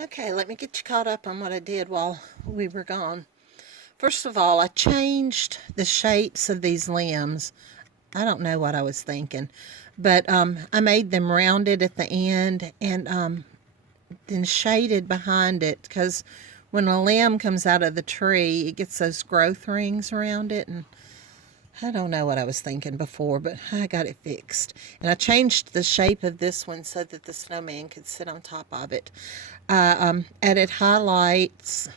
Okay, let me get you caught up on what I did while we were gone. First of all, I changed the shapes of these limbs. I don't know what I was thinking, but I made them rounded at the end and then shaded behind it because when a limb comes out of the tree, it gets those growth rings around it, and I don't know what I was thinking before, but I got it fixed. And I changed the shape of this one so that the snowman could sit on top of it. I added highlights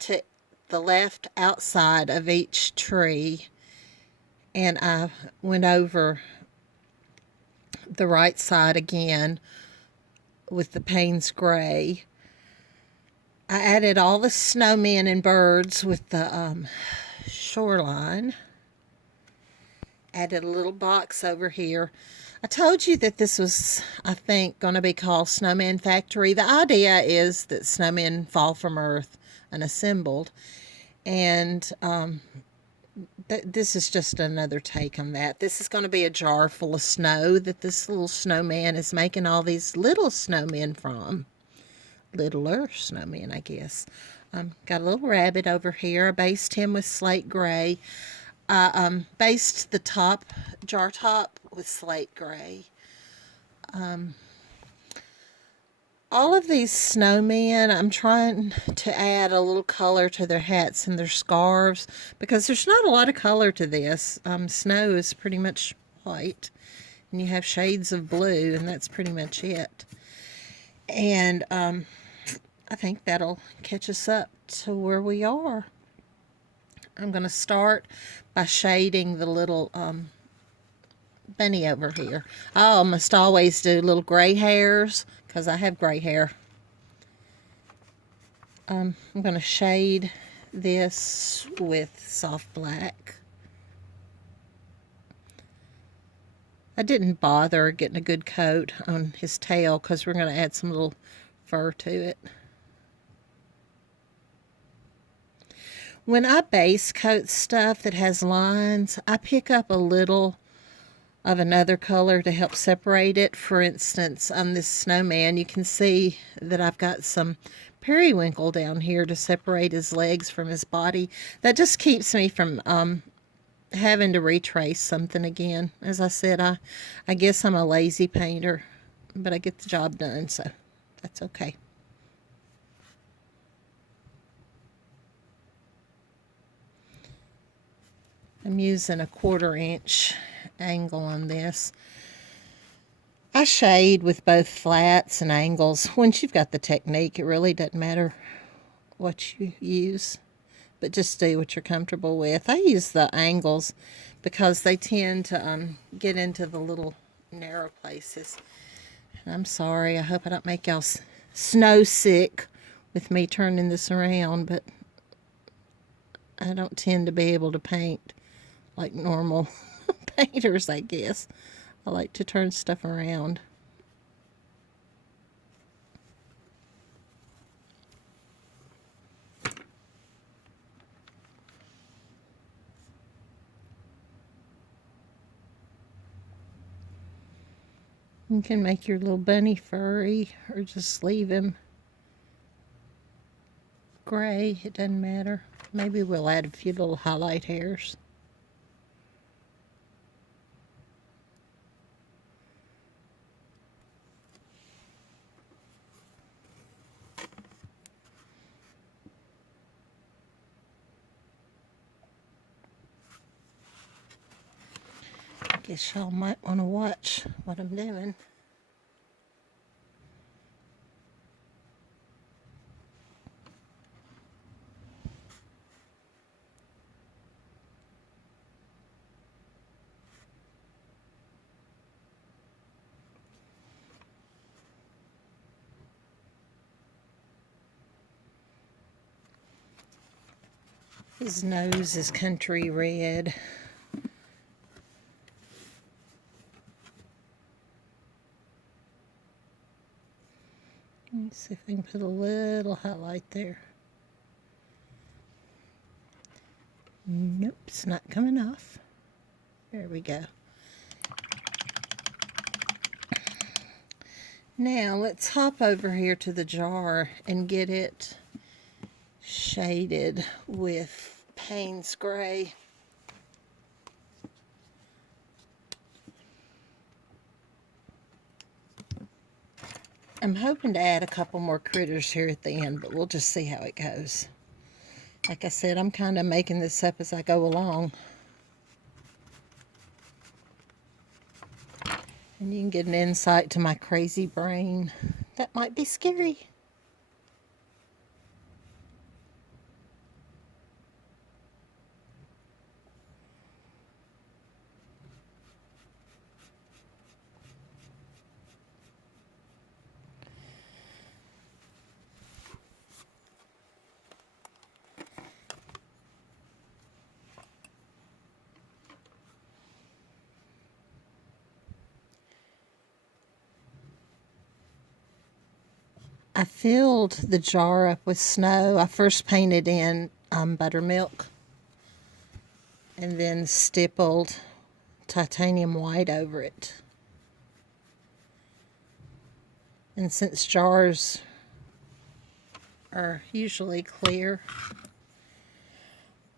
to the left outside of each tree, and I went over the right side again with the Payne's Gray. I added all the snowmen and birds with the shoreline. Added a little box over here. I told you that this was, I think, going to be called Snowman Factory. The idea is that snowmen fall from Earth unassembled, and this is just another take on that. This is going to be a jar full of snow that this little snowman is making all these little snowmen from. Littler snowmen, I guess. Got a little rabbit over here. I based him with slate gray. I based the jar top with slate gray. All of these snowmen, I'm trying to add a little color to their hats and their scarves because there's not a lot of color to this. Snow is pretty much white, and you have shades of blue, and that's pretty much it. And I think that'll catch us up to where we are. I'm going to start by shading the little bunny over here. I almost always do little gray hairs because I have gray hair. I'm going to shade this with soft black. I didn't bother getting a good coat on his tail because we're going to add some little fur to it. When I base coat stuff that has lines, I pick up a little of another color to help separate it. For instance, on this snowman, you can see that I've got some periwinkle down here to separate his legs from his body. That just keeps me from having to retrace something again. As I said, I guess I'm a lazy painter, but I get the job done, so that's okay. I'm using a 1/4 inch angle on this. I shade with both flats and angles. Once you've got the technique, it really doesn't matter what you use, but just do what you're comfortable with. I use the angles because they tend to get into the little narrow places. And I'm sorry, I hope I don't make y'all snow sick with me turning this around, but I don't tend to be able to paint like normal painters, I guess. I like to turn stuff around. You can make your little bunny furry or just leave him gray. It doesn't matter. Maybe we'll add a few little highlight hairs. Guess y'all might want to watch what I'm doing. His nose is country red. Let me see if I can put a little highlight there. Nope, it's not coming off. There we go. Now let's hop over here to the jar and get it shaded with Payne's Gray. I'm hoping to add a couple more critters here at the end, but we'll just see how it goes. Like I said, I'm kind of making this up as I go along. And you can get an insight to my crazy brain. That might be scary. I filled the jar up with snow. I first painted in buttermilk and then stippled titanium white over it. And since jars are usually clear,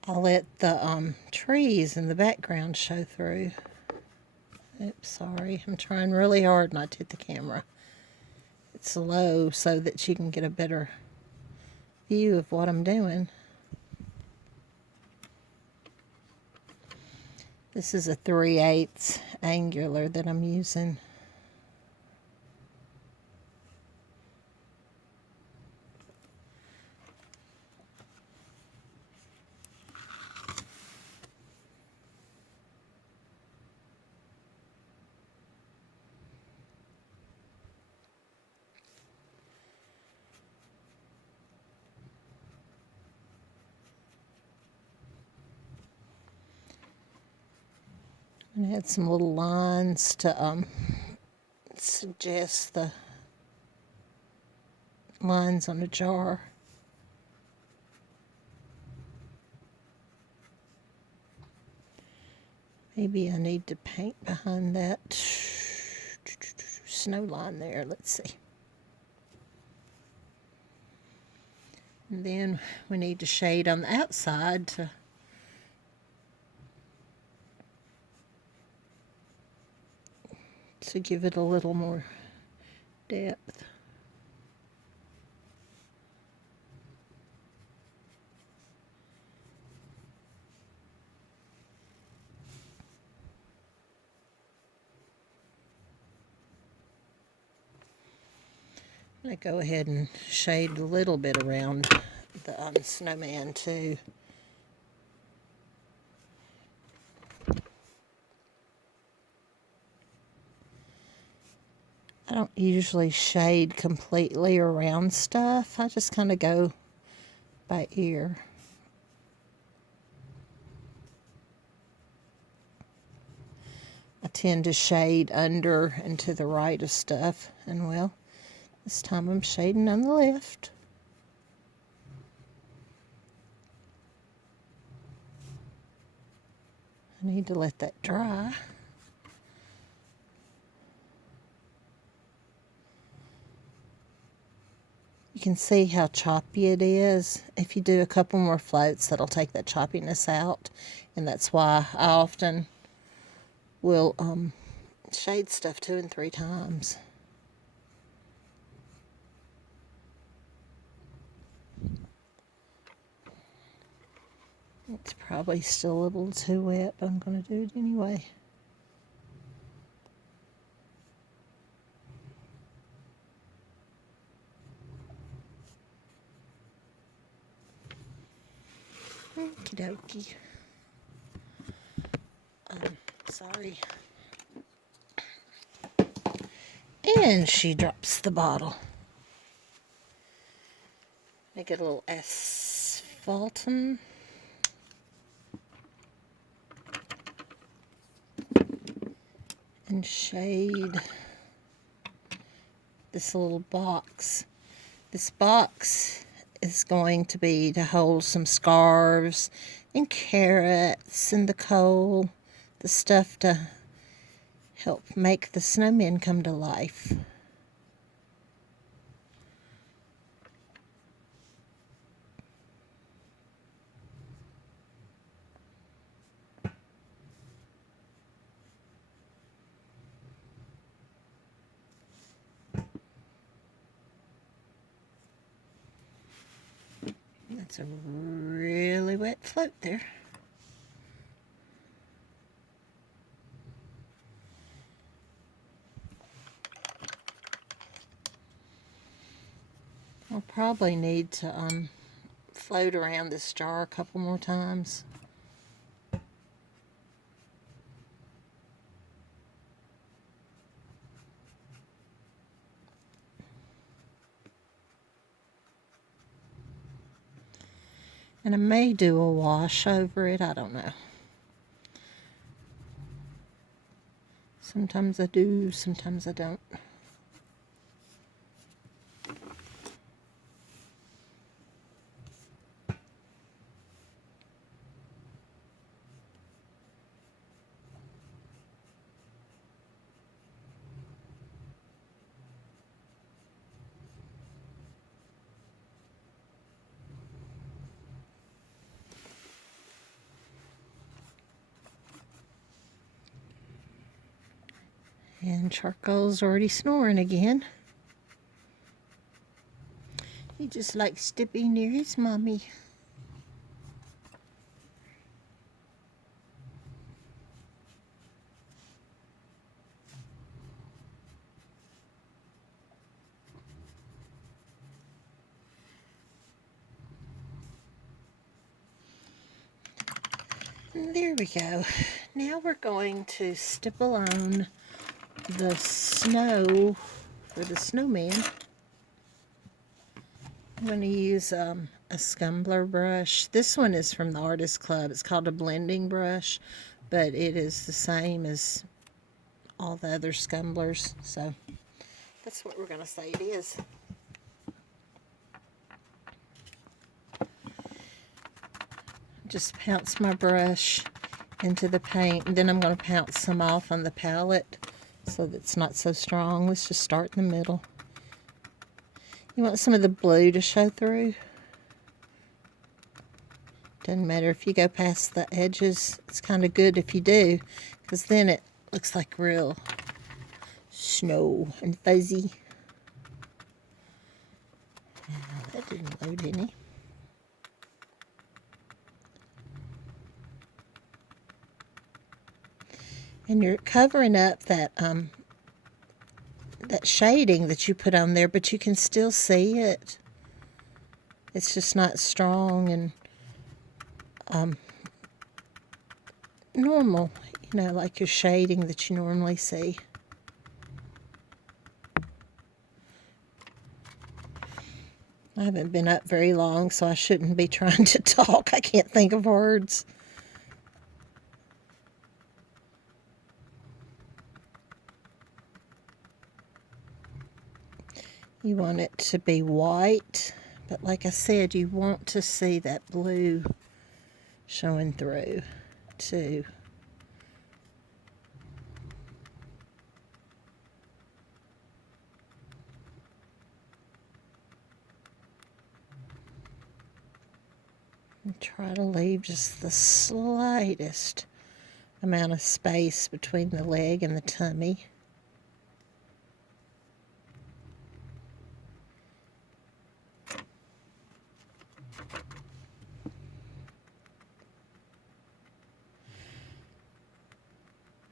I let the trees in the background show through. Oops, sorry. I'm trying really hard not to hit the camera. It's low so that you can get a better view of what I'm doing. This is a 3/8 angular that I'm using. And add some little lines to suggest the lines on the jar. Maybe I need to paint behind that snow line there. Let's see. And then we need to shade on the outside to give it a little more depth. I'm going to go ahead and shade a little bit around the snowman too. I don't usually shade completely around stuff. I just kind of go by ear. I tend to shade under and to the right of stuff. And well, this time I'm shading on the left. I need to let that dry. You can see how choppy it is. If you do a couple more floats, that'll take that choppiness out. And that's why I often will shade stuff 2 and 3 times. It's probably still a little too wet, but I'm going to do it anyway. Okie dokie. Sorry. And she drops the bottle. I get a little asphaltum. And shade this little box. This box is going to be to hold some scarves and carrots and the coal, the stuff to help make the snowmen come to life. That's a really wet float there. I'll probably need to float around this jar a couple more times. And I may do a wash over it, I don't know. Sometimes I do, sometimes I don't. And Charcoal's already snoring again. He just likes to be near his mommy. There we go. Now we're going to stipple on the snow for the snowman. I'm going to use a scumbler brush. This one is from the Artist Club. It's called a blending brush, but it is the same as all the other scumblers. So that's what we're going to say it is. Just pounce my brush into the paint, and then I'm going to pounce some off on the palette so that it's not so strong. Let's just start in the middle. You want some of the blue to show through. Doesn't matter if you go past the edges. It's kind of good if you do, because then it looks like real snow and fuzzy. That didn't load any. And you're covering up that that shading that you put on there, but you can still see it. It's just not strong and normal, you know, like your shading that you normally see. I haven't been up very long, so I shouldn't be trying to talk. I can't think of words. You want it to be white, but like I said, you want to see that blue showing through too. And try to leave just the slightest amount of space between the leg and the tummy.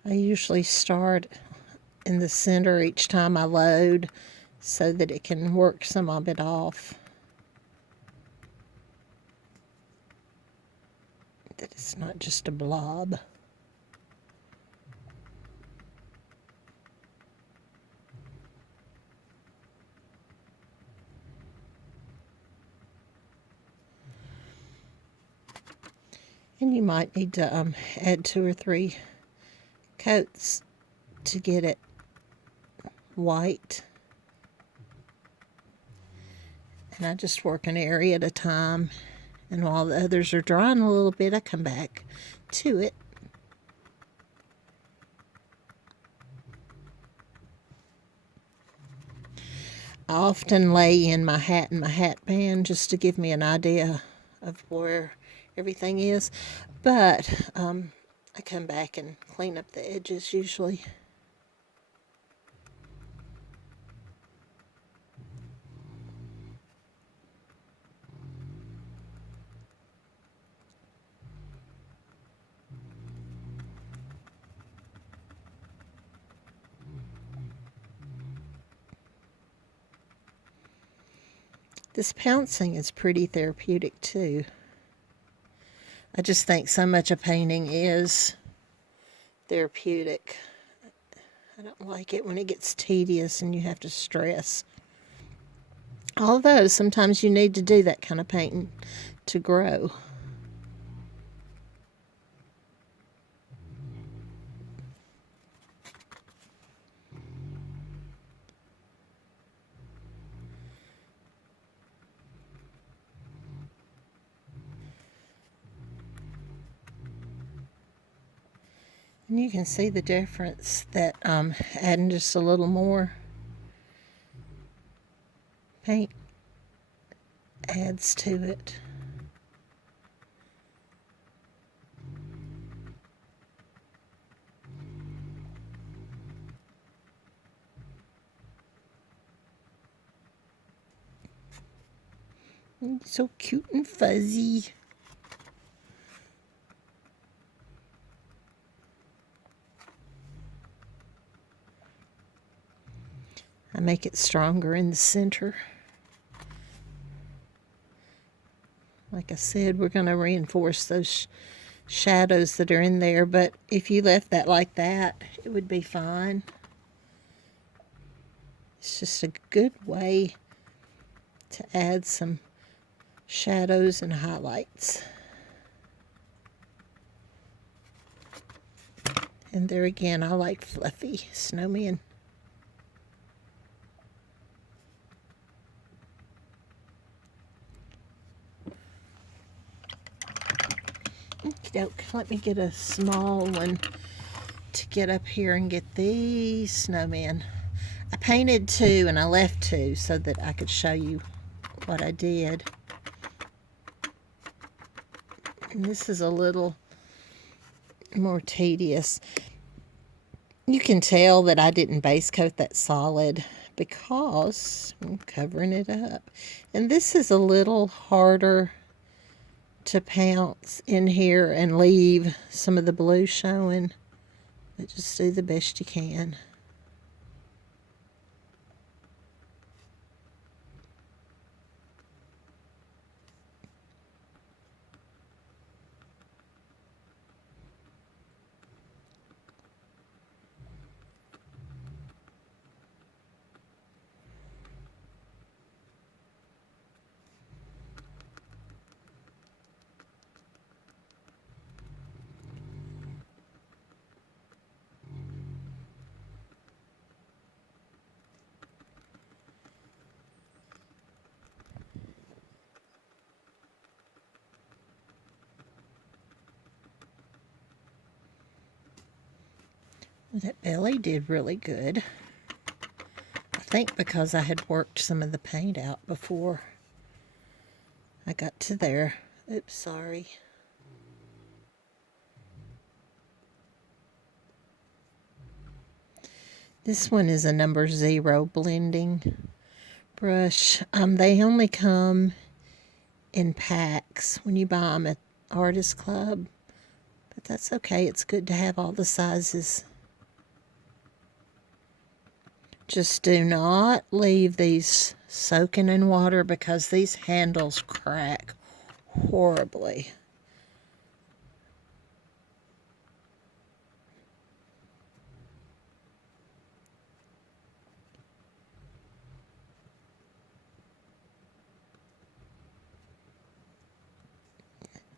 I usually start in the center each time I load so that it can work some of it off. That it's not just a blob. And you might need to add 2 or 3 coats to get it white. And I just work an area at a time, and while the others are drying a little bit, I come back to it. I often lay in my hat and my hat band just to give me an idea of where everything is, but I come back and clean up the edges usually. This pouncing is pretty therapeutic too. I just think so much of painting is therapeutic. I don't like it when it gets tedious and you have to stress. Although sometimes you need to do that kind of painting to grow. And you can see the difference that adding just a little more paint adds to it. So cute and fuzzy. I make it stronger in the center. Like I said, we're going to reinforce those shadows that are in there, but if you left that like that, it would be fine. It's just a good way to add some shadows and highlights. And there again, I like fluffy snowmen. Okey-doke. Let me get a small one to get up here and get these snowmen. I painted two and I left two so that I could show you what I did. And this is a little more tedious. You can tell that I didn't base coat that solid because I'm covering it up. And this is a little harder to pounce in here and leave some of the blue showing, but just do the best you can. That belly did really good. I think because I had worked some of the paint out before I got to there. Oops, sorry. This one is a number 0 blending brush. They only come in packs when you buy them at Artist Club, but that's okay. It's good to have all the sizes. Just do not leave these soaking in water because these handles crack horribly.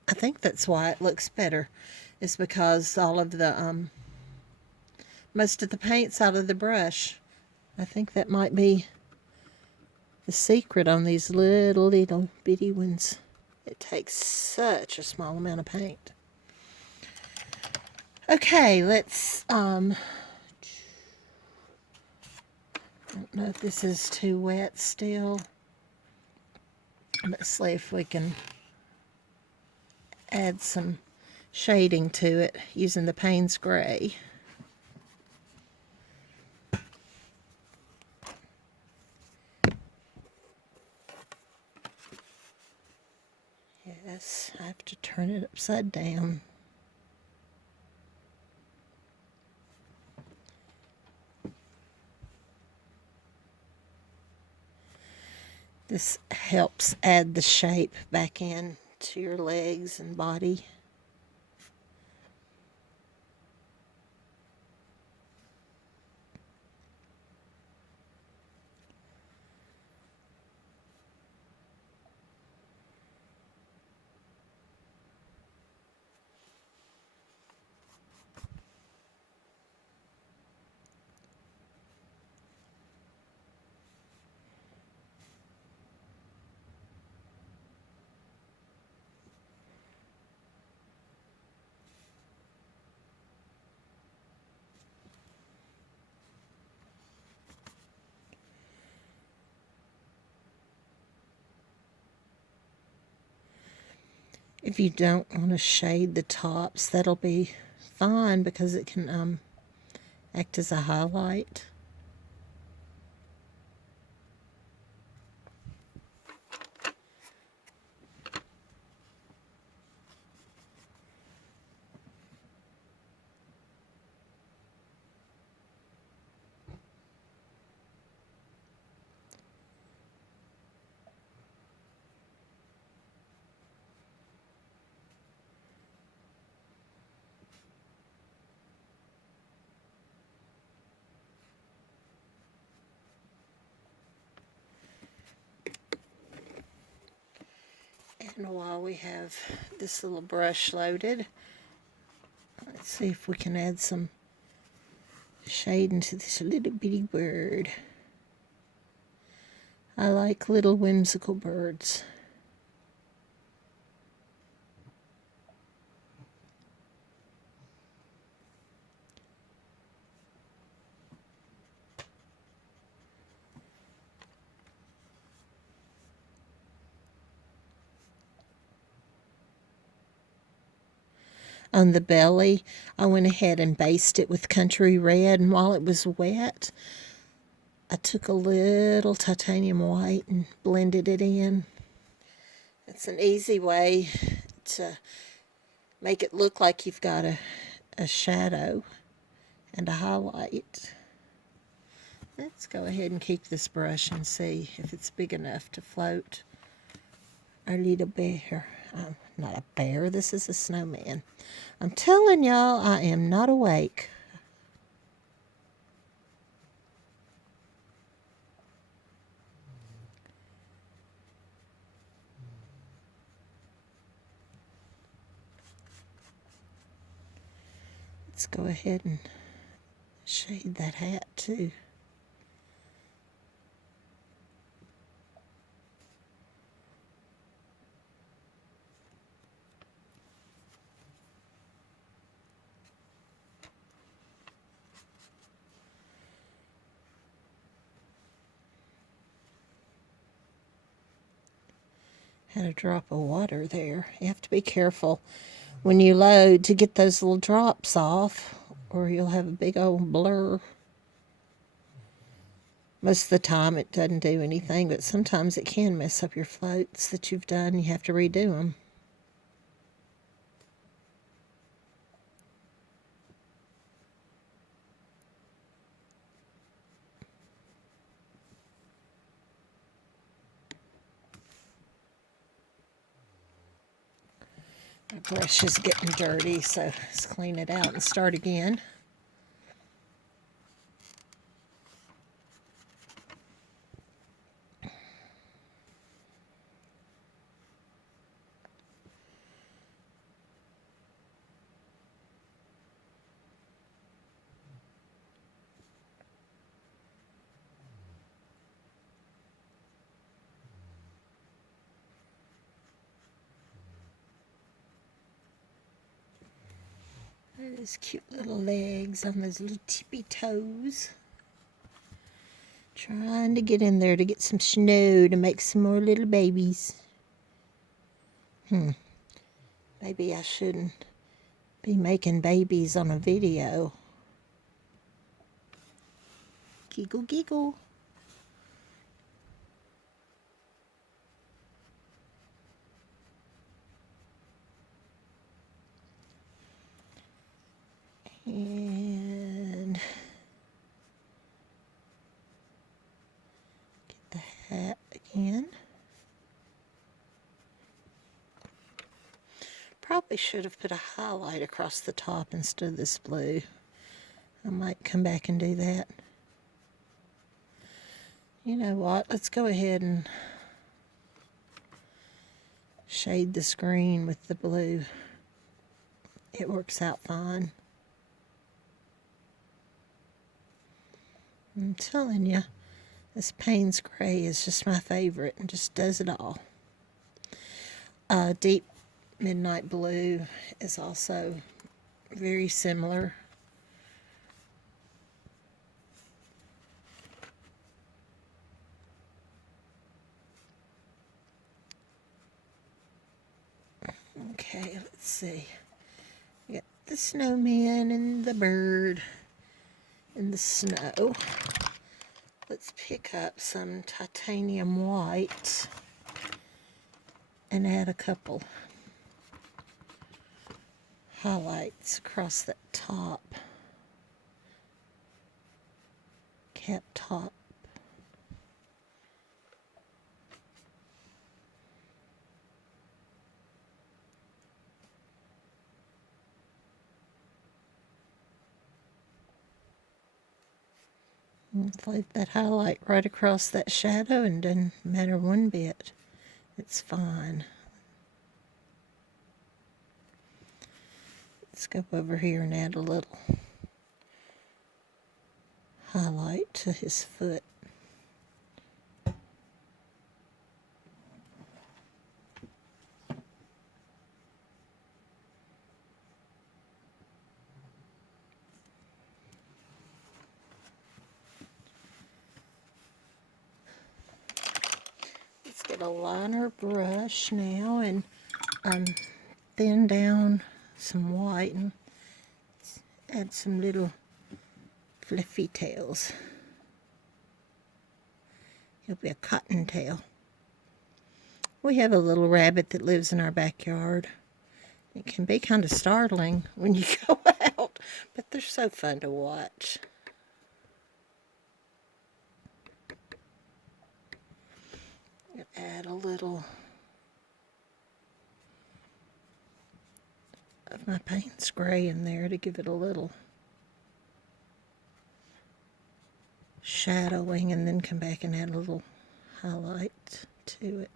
I think that's why it looks better. It's because all of the most of the paint's out of the brush. I think that might be the secret on these little bitty ones. It takes such a small amount of paint. Okay, let's I don't know if this is too wet still. Let's see if we can add some shading to it using the Payne's Gray. Yes, I have to turn it upside down. This helps add the shape back in to your legs and body. If you don't want to shade the tops, that'll be fine because it can act as a highlight. And while we have this little brush loaded, let's see if we can add some shade into this little bitty bird. I like little whimsical birds. On the belly, I went ahead and basted it with country red, and while it was wet, I took a little titanium white and blended it in. It's an easy way to make it look like you've got a shadow and a highlight. Let's go ahead and keep this brush and see if it's big enough to float our little bear. Not a bear, this is a snowman. I'm telling y'all, I am not awake. Let's go ahead and shade that hat too. Had a drop of water there. You have to be careful when you load to get those little drops off, or you'll have a big old blur. Most of the time it doesn't do anything, but sometimes it can mess up your floats that you've done. You have to redo them. My brush is getting dirty, so let's clean it out and start again. Those cute little legs on those little tippy toes. Trying to get in there to get some snow to make some more little babies. Maybe I shouldn't be making babies on a video. Giggle, giggle. And get the hat again. probably should have put a highlight across the top instead of this blue. I might come back and do that. You know what? Let's go ahead and shade the green with the blue. It works out fine. I'm telling you, this Payne's Gray is just my favorite and just does it all. Deep Midnight Blue is also very similar. Okay, let's see. We got the snowman and the bird and the snow. Let's pick up some titanium white and add a couple highlights across that top, cap top. And leave that highlight right across that shadow and doesn't matter one bit. It's fine. Let's go over here and add a little highlight to his foot. Let's get a liner brush now and thin down some white and add some little fluffy tails. It'll be a cottontail. We have a little rabbit that lives in our backyard. It can be kind of startling when you go out, but they're so fun to watch. Add a little of my Payne's Gray in there to give it a little shadowing, and then come back and add a little highlight to it.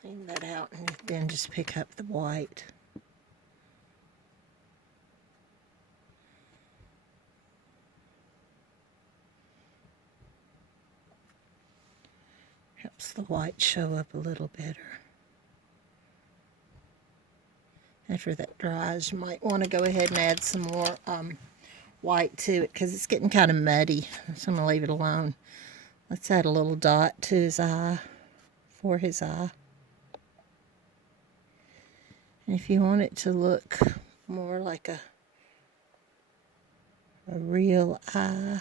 Clean that out and then just pick up the white. Helps the white show up a little better. After that dries, you might want to go ahead and add some more white to it because it's getting kind of muddy. So I'm going to leave it alone. Let's add a little dot to his eye, for his eye. And if you want it to look more like a real eye,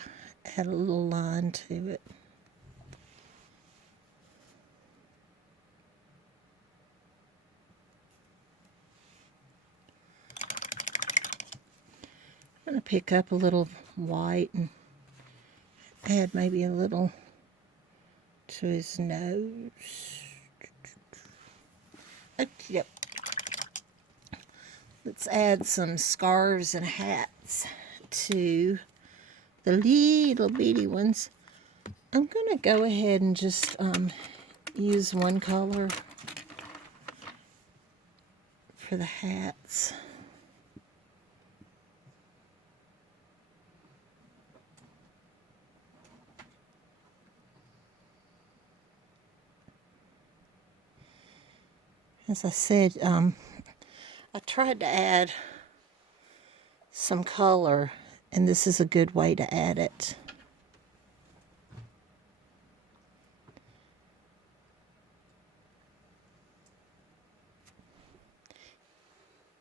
add a little line to it. I'm going to pick up a little white and add maybe a little to his nose. Yep. Let's add some scarves and hats to the little bitty ones. I'm going to go ahead and just use one color for the hats. As I said, I tried to add some color, and this is a good way to add it.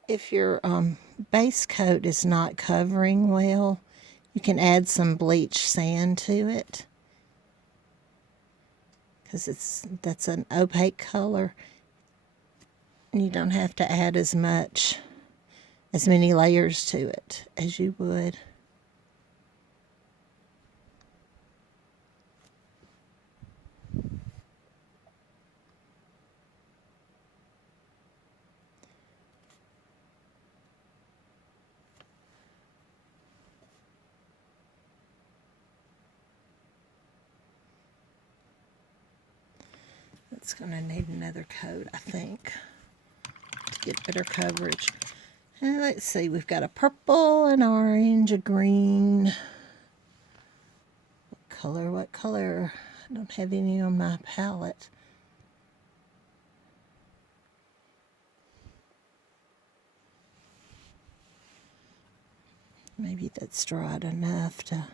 If your base coat is not covering well, you can add some bleach sand to it, because that's an opaque color. You don't have to add as many layers to it as you would. It's going to need another coat, I think, to get better coverage. And let's see, we've got a purple, an orange, a green. What color? What color? I don't have any on my palette. Maybe that's dried enough to...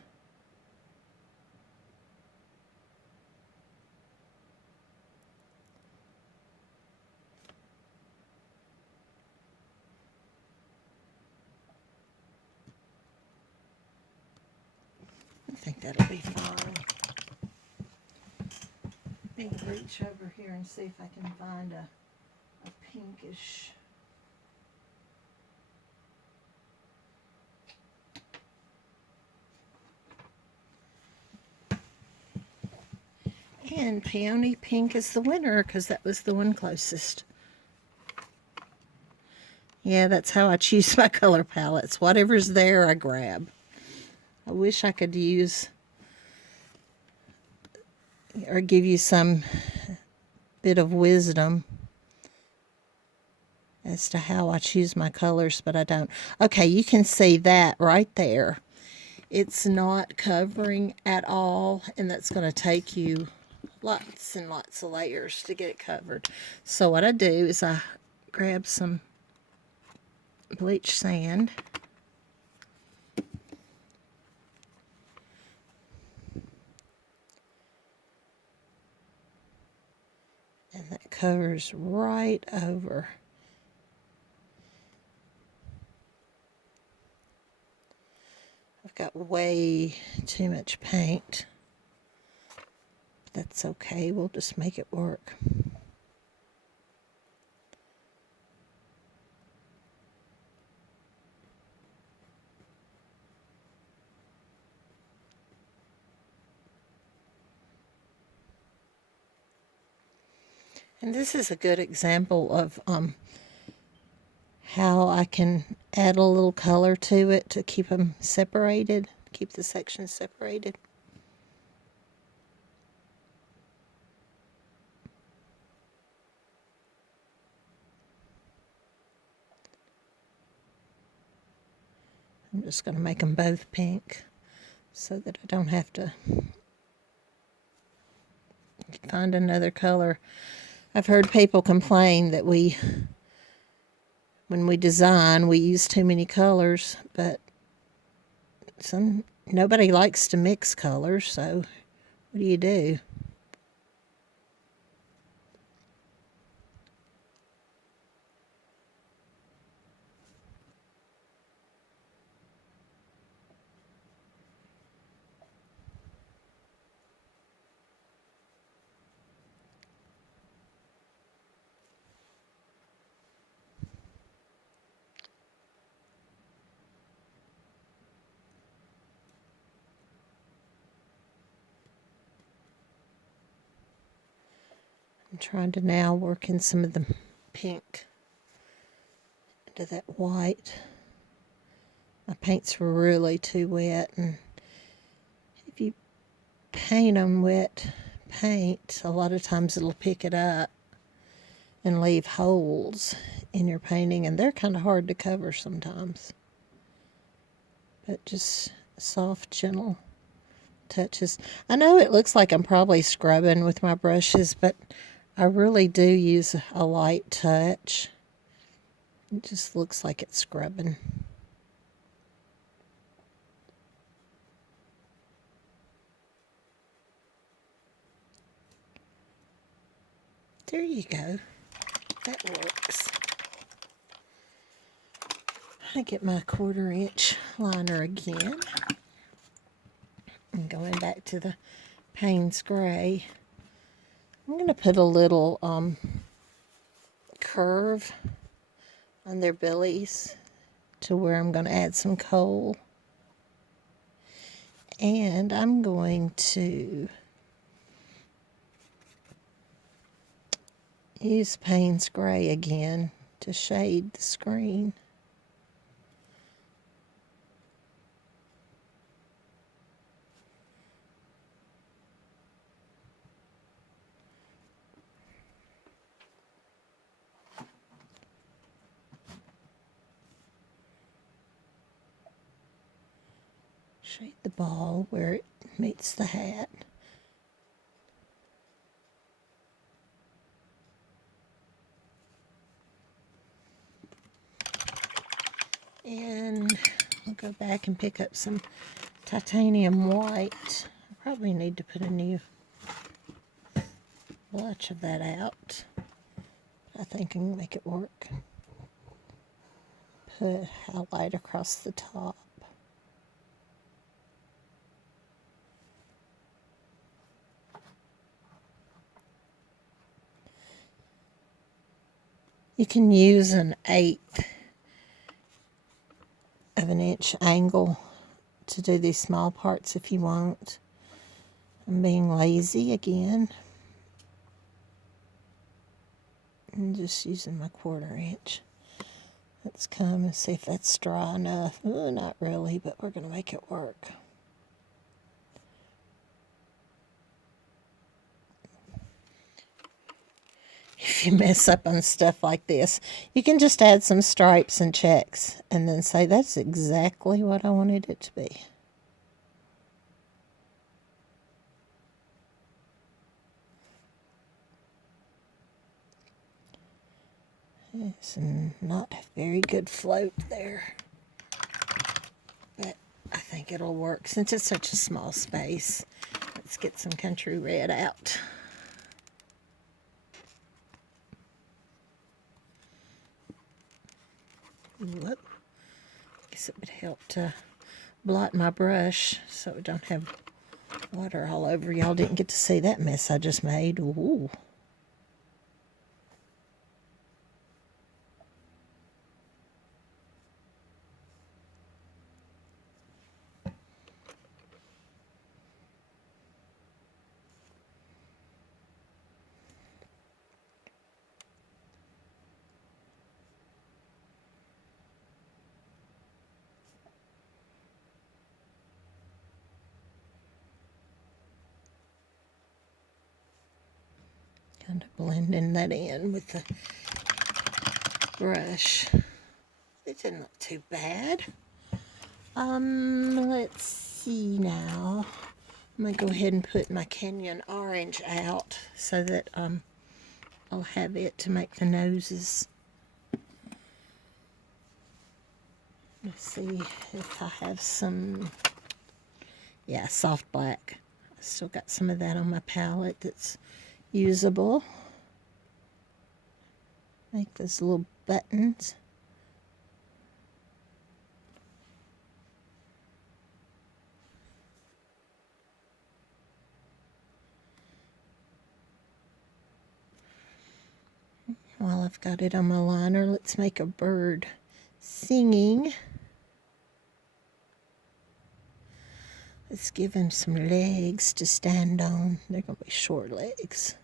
I think that'll be fine. Let me reach over here and see if I can find a pinkish... And Peony Pink is the winner because that was the one closest. Yeah, that's how I choose my color palettes. Whatever's there, I grab. I wish I could use or give you some bit of wisdom as to how I choose my colors, but I don't. Okay, you can see that right there. It's not covering at all, and that's going to take you lots and lots of layers to get it covered. So what I do is I grab some bleach sand. And that covers right over. I've got way too much paint. That's okay, we'll just make it work. And this is a good example of how I can add a little color to it to keep them separated, keep the sections separated. I'm just going to make them both pink so that I don't have to find another color. I've heard people complain that when we design, we use too many colors, but nobody likes to mix colors, so what do you do? I'm trying to now work in some of the pink into that white. My paints were really too wet, and if you paint them wet paint, a lot of times it'll pick it up and leave holes in your painting, and they're kind of hard to cover sometimes. But just soft, gentle touches. I know it looks like I'm probably scrubbing with my brushes, but I really do use a light touch. It just looks like it's scrubbing. There you go. That works. I get my 1/4 inch liner again. And going back to the Payne's Gray, I'm going to put a little curve on their bellies to where I'm going to add some coal. And I'm going to use Payne's Gray again to shade the screen. Shade the ball where it meets the hat. And I'll go back and pick up some titanium white. I probably need to put a new batch of that out. I think I can make it work. Put highlight across the top. You can use an 1/8 of an inch angle to do these small parts if you want. I'm being lazy again. I'm just using my 1/4 inch. Let's come and see if that's dry enough. Oh, not really, but we're going to make it work. If you mess up on stuff like this, you can just add some stripes and checks and then say, that's exactly what I wanted it to be. It's not a very good float there, but I think it'll work since it's such a small space. Let's get some country red out. Whoop. Guess it would help to blot my brush so it don't have water all over. Y'all didn't get to see that mess I just made. Ooh. Kind of blending that in with the brush. It didn't look too bad. Let's see now. I'm going to go ahead and put my Canyon Orange out so that I'll have it to make the noses. Let's see if I have some, yeah, soft black. I still got some of that on my palette that's usable. Make those little buttons. While I've got it on my liner, let's make a bird singing. Let's give him some legs to stand on. They're going to be short legs.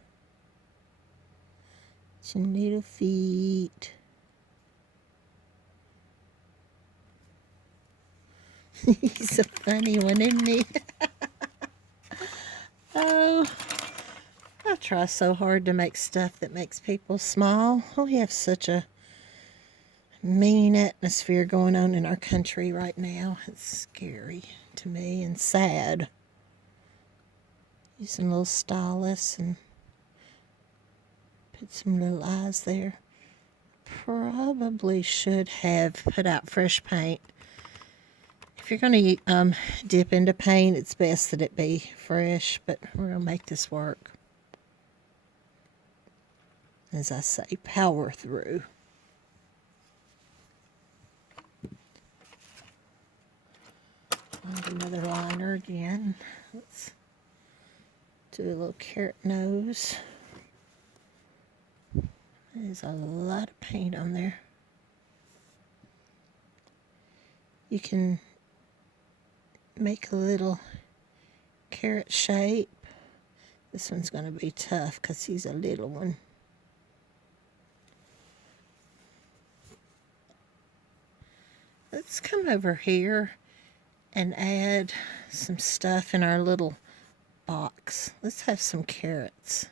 Some little feet. He's a funny one, isn't he? Oh, I try so hard to make stuff that makes people smile. We have such a mean atmosphere going on in our country right now. It's scary to me and sad. Using a little stylus and put some little eyes there. Probably should have put out fresh paint. If you're going to dip into paint, it's best that it be fresh, but we're going to make this work. As I say, power through. Find another liner again. Let's do a little carrot nose. There's a lot of paint on there. You can make a little carrot shape. This one's going to be tough because he's a little one. Let's come over here and add some stuff in our little box. Let's have some carrots.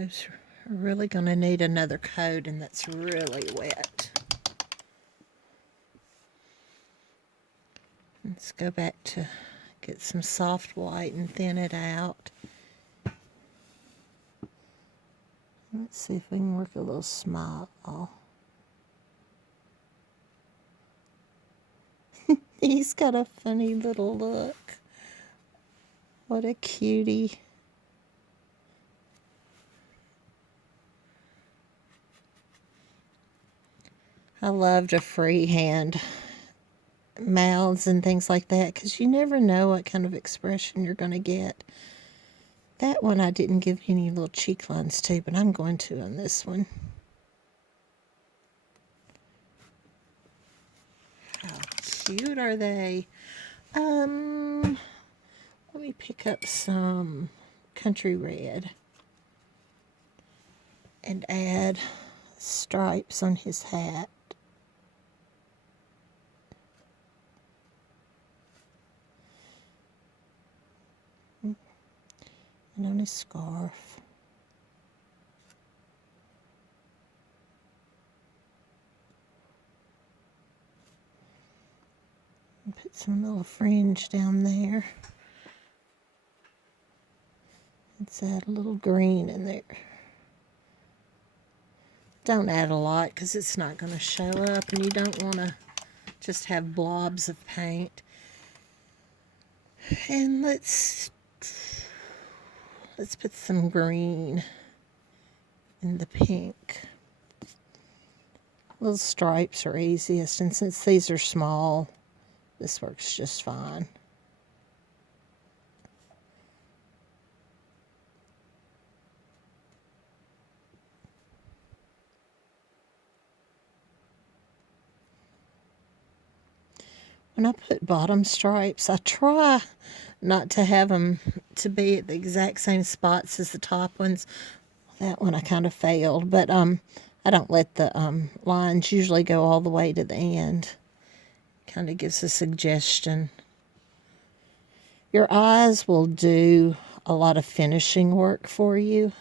Those are really going to need another coat, and that's really wet. Let's go back to get some soft white and thin it out. Let's see if we can work a little smile. He's got a funny little look. What a cutie. I love to freehand mouths and things like that because you never know what kind of expression you're going to get. That one I didn't give any little cheek lines to, but I'm going to on this one. How cute are they? Let me pick up some country red and add stripes on his hat. And on his scarf. And put some little fringe down there. Let's add a little green in there. Don't add a lot because it's not going to show up, and you don't want to just have blobs of paint. And let's put some green in the pink. Little stripes are easiest, and since these are small, this works just fine. When I put bottom stripes, I try not to have them to be at the exact same spots as the top ones. That one I kind of failed, but I don't let the lines usually go all the way to the end. Kind of gives a suggestion. Your eyes will do a lot of finishing work for you.